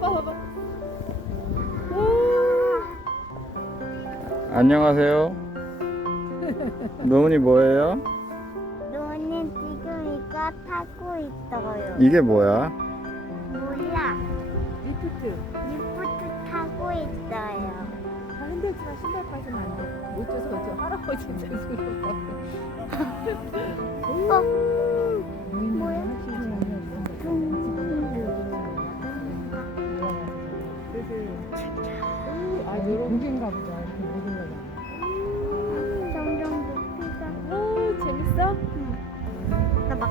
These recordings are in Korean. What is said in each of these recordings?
아빠 봐봐. 안녕하세요. 노은이 뭐예요? 노은이 지금 이거 타고 있어요. 이게 뭐야? 몰라. 리프트. 리프트 타고 있어요. 아, 흔들지마. 신발 빠지면 안 돼. 못 줘서 저 할아버지 재수로 가. 어? 뭐야? 아, 요런. 무게인가 보다. 이렇게 무게인가 봐. 점점 높이가. 오, 재밌어? 나막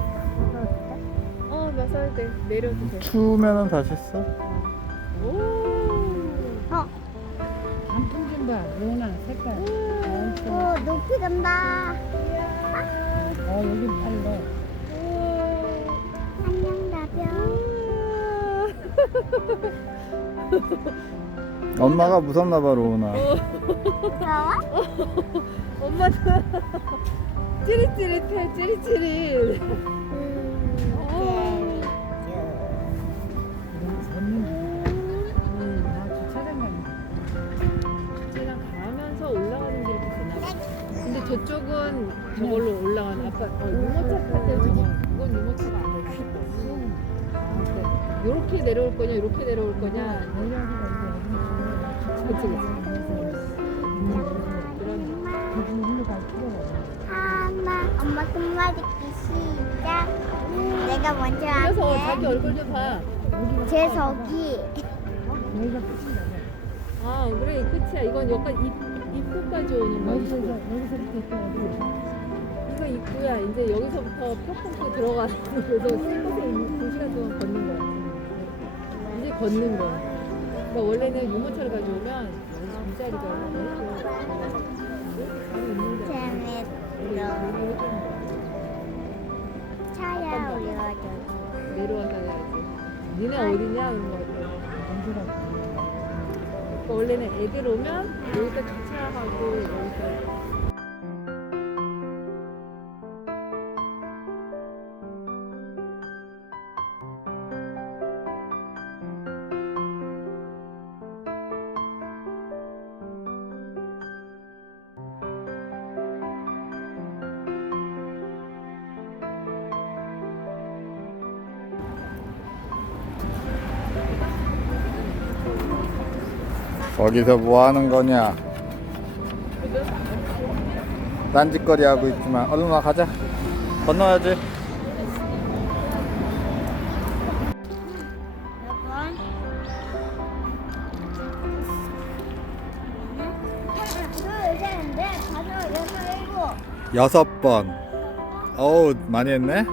몇 살 때 내려도 돼. 추우면은 다시 써. 오. 단풍 좀 봐. 로나 색깔. 엄청. 오, 높이 간다. 여기 빨라. 안녕, 나병. 엄마가 무섭나 봐, 로운아. 무서워? 엄마도 찌릿찌릿해, 찌릿찌릿. 이런 재밌는. 나 주차장 가는. 주차장 가면서 올라가는 길이 되나 봐. 근데 저쪽은 저걸로 올라가는 아까 유모차 탈 때 저거 그건 유모차가 안 될 것 같아. 요렇게 내려올 거냐, 요렇게 내려올 거냐. 내려오기가 그치, 그치. 엄마 끝말 듣기 시작. 내가 먼저 그래서 자기 할게. 얼굴 좀 봐. 재석이. 여기가 끝인가 봐. 아, 그래, 끝이야. 이건 약간 입구까지 오는 거야. 여기서부터 있다 여기. 이거 입구야. 이제 여기서부터 폭풍도 들어가서 그래서 싱크대 2시간 동안 걷는 거야. 이제 걷는 거야. 그러니까 원래는 유모차를 가져오면 이 자리가 재밌어. 차야 우리 와줘. 내려와서 해야지. 니네 어디냐? 그런 거 같아. 언제가 그러니까 원래는 애들 오면 여기다 주차하고 여기서 거기서 뭐 하는 거냐? 딴짓거리 하고 있지만 얼른 와 가자. 건너야지. 둘, 셋, 넷, 다섯, 여섯, 일곱. 6번. 어우, 많이 했네.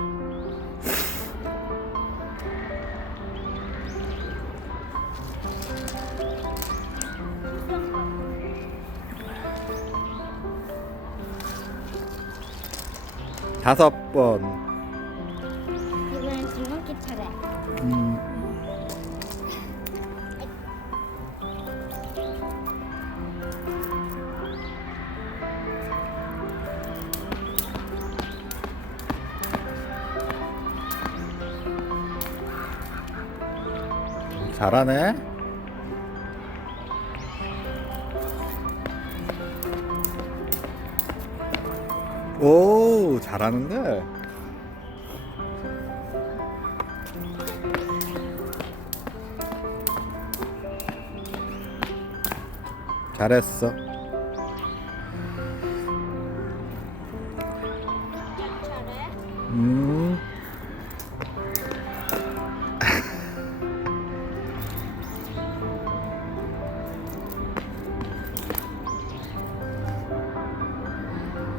다섯 번. 이번엔 두 번째 차례. 잘하네. 오, 잘하는데. 잘했어. 차례. 음.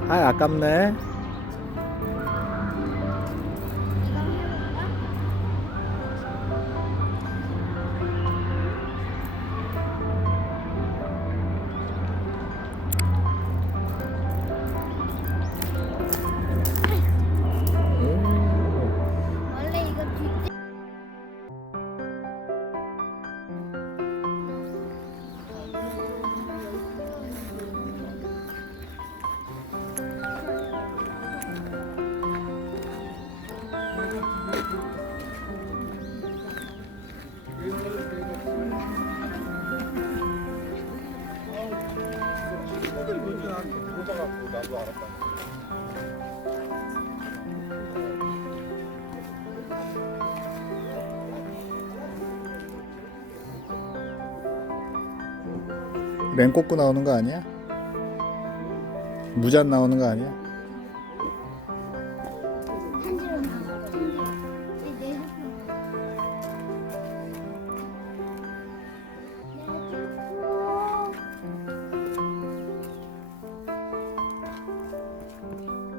아, 아깝네. 원래 이거 뒷 랭꼬꾸 나오는 거 아니야? 무잔 나오는 거 아니야? 한지로 나와. 한지로.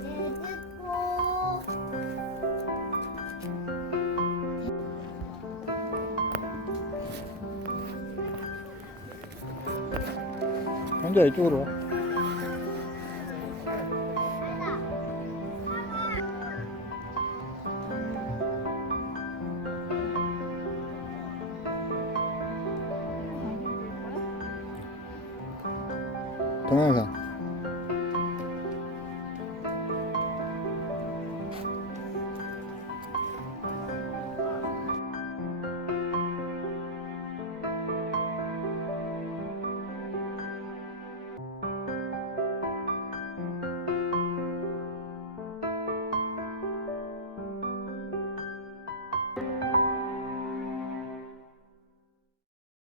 내 핸드폰. 현주야 이쪽으로 와. 동영상